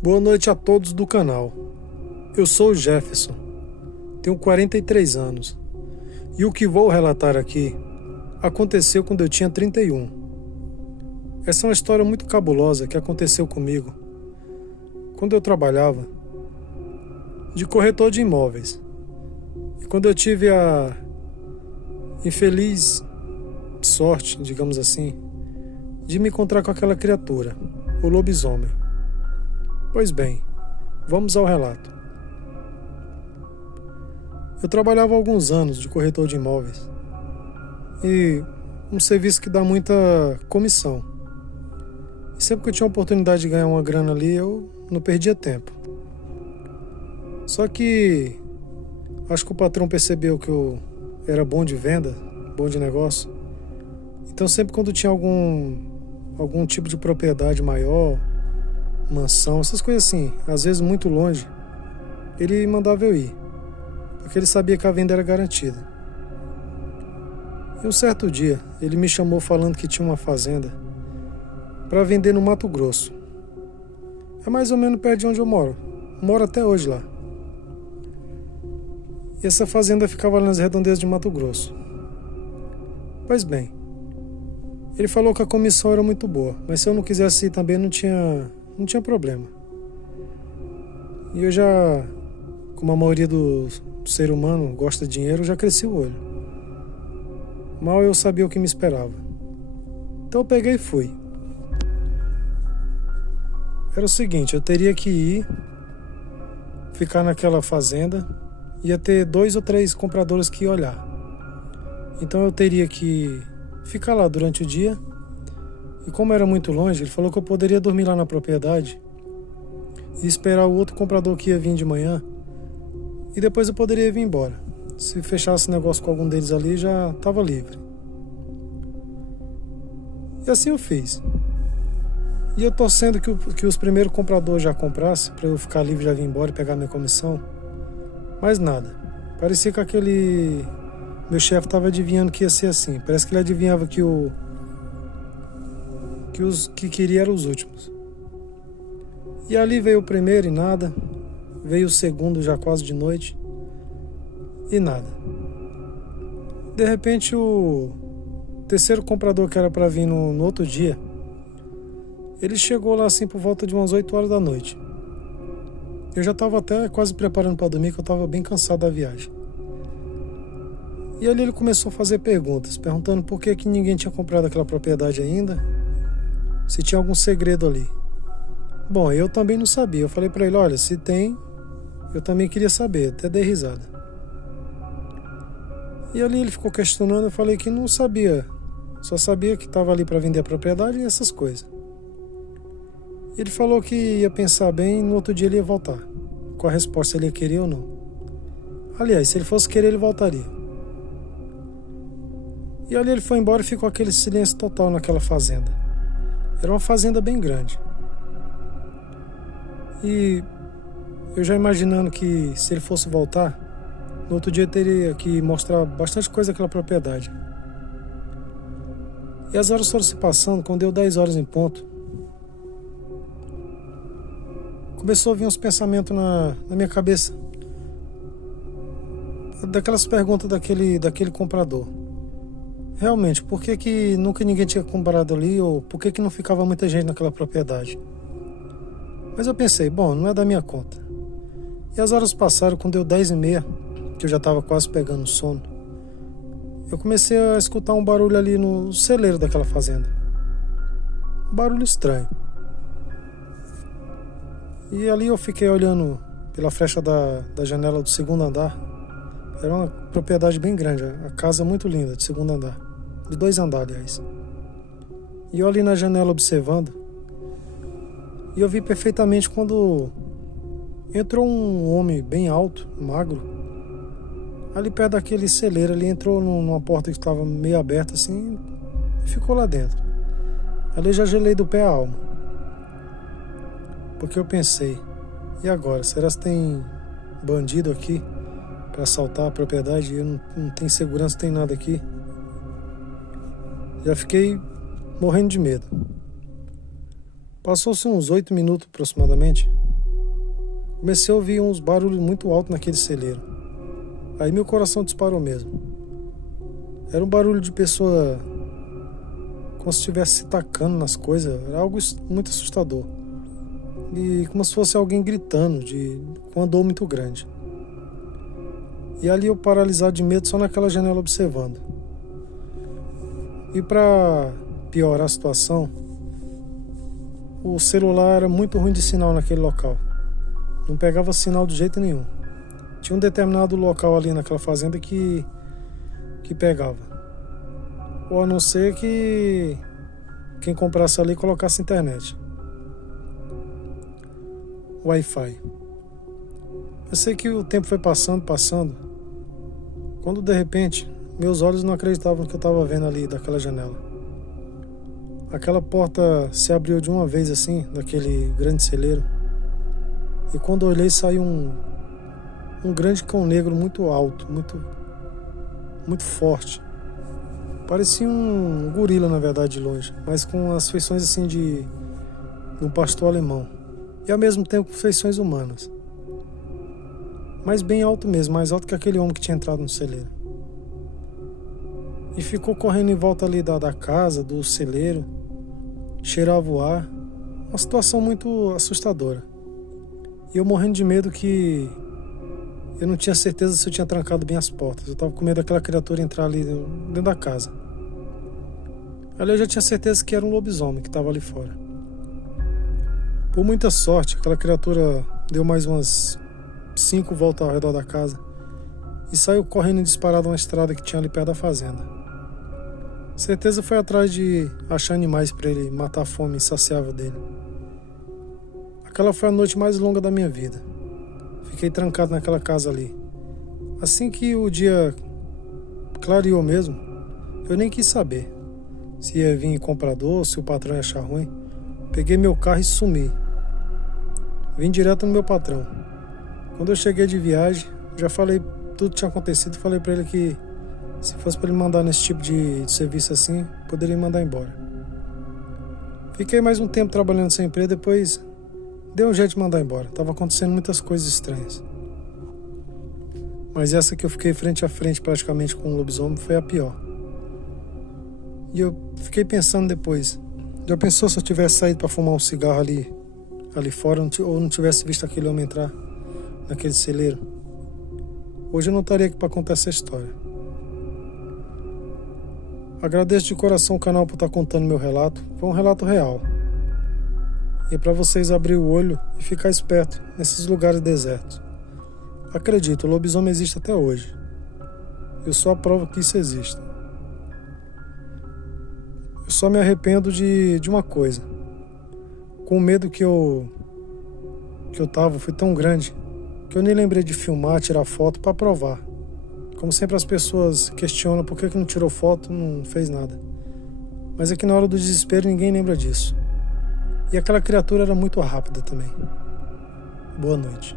Boa noite a todos do canal. Eu sou o Jefferson, tenho 43 anos e o que vou relatar aqui aconteceu quando eu tinha 31. Essa é uma história muito cabulosa que aconteceu comigo quando eu trabalhava de corretor de imóveis e quando eu tive a infeliz sorte, digamos assim, de me encontrar com aquela criatura, o lobisomem. Pois bem, vamos ao relato. Eu trabalhava há alguns anos de corretor de imóveis e um serviço que dá muita comissão. E sempre que eu tinha a oportunidade de ganhar uma grana ali, eu não perdia tempo. Só que acho que o patrão percebeu que eu era bom de venda, bom de negócio. Então sempre quando tinha algum tipo de propriedade maior, mansão, essas coisas assim, às vezes muito longe, ele mandava eu ir, porque ele sabia que a venda era garantida. E um certo dia, ele me chamou falando que tinha uma fazenda para vender no Mato Grosso. É mais ou menos perto de onde eu moro. Moro até hoje lá. E essa fazenda ficava ali nas redondezas de Mato Grosso. Pois bem, ele falou que a comissão era muito boa, mas se eu não quisesse ir também não tinha problema. E eu já, como a maioria do ser humano gosta de dinheiro, já cresci o olho. Mal eu sabia o que me esperava. Então eu peguei e fui. Era o seguinte, eu teria que ir, ficar naquela fazenda, ia ter 2 ou 3 compradores que iam olhar. Então eu teria que ficar lá durante o dia. E como era muito longe, ele falou que eu poderia dormir lá na propriedade e esperar o outro comprador que ia vir de manhã e depois eu poderia vir embora. Se fechasse negócio com algum deles ali, já estava livre. E assim eu fiz. E eu torcendo que os primeiros compradores já comprassem para eu ficar livre, já vir embora e pegar minha comissão. Mas nada. Parecia que aquele meu chefe estava adivinhando que ia ser assim. Parece que ele adivinhava que os que queria eram os últimos. E ali veio o primeiro e nada. Veio o segundo já quase de noite. E nada. De repente o terceiro comprador que era para vir no outro dia, ele chegou lá assim por volta de umas 8 horas da noite. Eu já estava até quase preparando para dormir, que eu estava bem cansado da viagem. E ali ele começou a fazer perguntas, perguntando por que ninguém tinha comprado aquela propriedade ainda, se tinha algum segredo ali. Bom, eu também não sabia. Eu falei para ele, olha, se tem, eu também queria saber. Até dei risada. E ali ele ficou questionando. Eu falei que não sabia. Só sabia que estava ali para vender a propriedade e essas coisas. Ele falou que ia pensar bem e no outro dia ele ia voltar. Com a resposta se ele ia querer ou não. Aliás, se ele fosse querer, ele voltaria. E ali ele foi embora e ficou aquele silêncio total naquela fazenda. Era uma fazenda bem grande. E eu já imaginando que se ele fosse voltar, no outro dia teria que mostrar bastante coisa daquela propriedade. E as horas foram se passando, quando deu 10 horas em ponto, começou a vir uns pensamentos na minha cabeça. Daquelas perguntas daquele comprador. Realmente, por que nunca ninguém tinha comprado ali, ou por que não ficava muita gente naquela propriedade? Mas eu pensei, bom, não é da minha conta. E as horas passaram, quando deu 10h30, que eu já estava quase pegando sono, eu comecei a escutar um barulho ali no celeiro daquela fazenda. Um barulho estranho. E ali eu fiquei olhando pela frecha da janela do segundo andar. Era uma propriedade bem grande, a casa muito linda, de segundo andar. De 2 andares, aliás. E eu ali na janela observando. E eu vi perfeitamente quando entrou um homem bem alto, magro. Ali perto daquele celeiro, ele entrou numa porta que estava meio aberta assim e ficou lá dentro. Ali eu já gelei do pé à alma. Porque eu pensei, e agora? Será que tem bandido aqui para assaltar a propriedade? Eu não tenho segurança, não tem nada aqui. Já fiquei morrendo de medo. Passou-se uns 8 minutos aproximadamente. Comecei a ouvir uns barulhos muito altos naquele celeiro. Aí meu coração disparou mesmo. Era um barulho de pessoa como se estivesse se tacando nas coisas. Era algo muito assustador. E como se fosse alguém gritando com uma dor muito grande. E ali eu paralisado de medo só naquela janela observando. E para piorar a situação, o celular era muito ruim de sinal naquele local. Não pegava sinal de jeito nenhum. Tinha um determinado local ali naquela fazenda que pegava. Ou a não ser que quem comprasse ali colocasse internet. Wi-Fi. Eu sei que o tempo foi passando, quando de repente meus olhos não acreditavam no que eu estava vendo ali daquela janela. Aquela porta se abriu de uma vez assim, daquele grande celeiro. E quando eu olhei saiu um grande cão negro muito alto, muito forte. Parecia um gorila, na verdade, de longe, mas com as feições assim de um pastor alemão. E ao mesmo tempo com feições humanas. Mas bem alto mesmo, mais alto que aquele homem que tinha entrado no celeiro. E ficou correndo em volta ali da casa, do celeiro, cheirava o ar. Uma situação muito assustadora. E eu morrendo de medo que eu não tinha certeza se eu tinha trancado bem as portas. Eu estava com medo daquela criatura entrar ali dentro da casa. Ali eu já tinha certeza que era um lobisomem que estava ali fora. Por muita sorte, aquela criatura deu mais umas 5 voltas ao redor da casa e saiu correndo disparado uma estrada que tinha ali perto da fazenda. Certeza foi atrás de achar animais para ele matar a fome insaciável dele. Aquela foi a noite mais longa da minha vida. Fiquei trancado naquela casa ali. Assim que o dia clareou mesmo, eu nem quis saber se ia vir comprador, se o patrão ia achar ruim. Peguei meu carro e sumi. Vim direto no meu patrão. Quando eu cheguei de viagem, já falei tudo que tinha acontecido. Falei pra ele que se fosse pra ele mandar nesse tipo de serviço assim, poderia me mandar embora. Fiquei mais um tempo trabalhando nessa empresa, depois deu um jeito de mandar embora. Tava acontecendo muitas coisas estranhas. Mas essa que eu fiquei frente a frente praticamente com o lobisomem foi a pior. E eu fiquei pensando depois. Já pensou se eu tivesse saído para fumar um cigarro ali fora ou não tivesse visto aquele homem entrar naquele celeiro? Hoje eu não estaria aqui para contar essa história. Agradeço de coração o canal por estar contando meu relato. Foi um relato real. E é para vocês abrir o olho e ficar esperto nesses lugares desertos. Acredito, o lobisomem existe até hoje. Eu sou a prova que isso existe. Eu só me arrependo de uma coisa. Com o medo que eu tava foi tão grande que eu nem lembrei de filmar, tirar foto para provar. Como sempre as pessoas questionam por que não tirou foto, não fez nada. Mas é que na hora do desespero ninguém lembra disso. E aquela criatura era muito rápida também. Boa noite.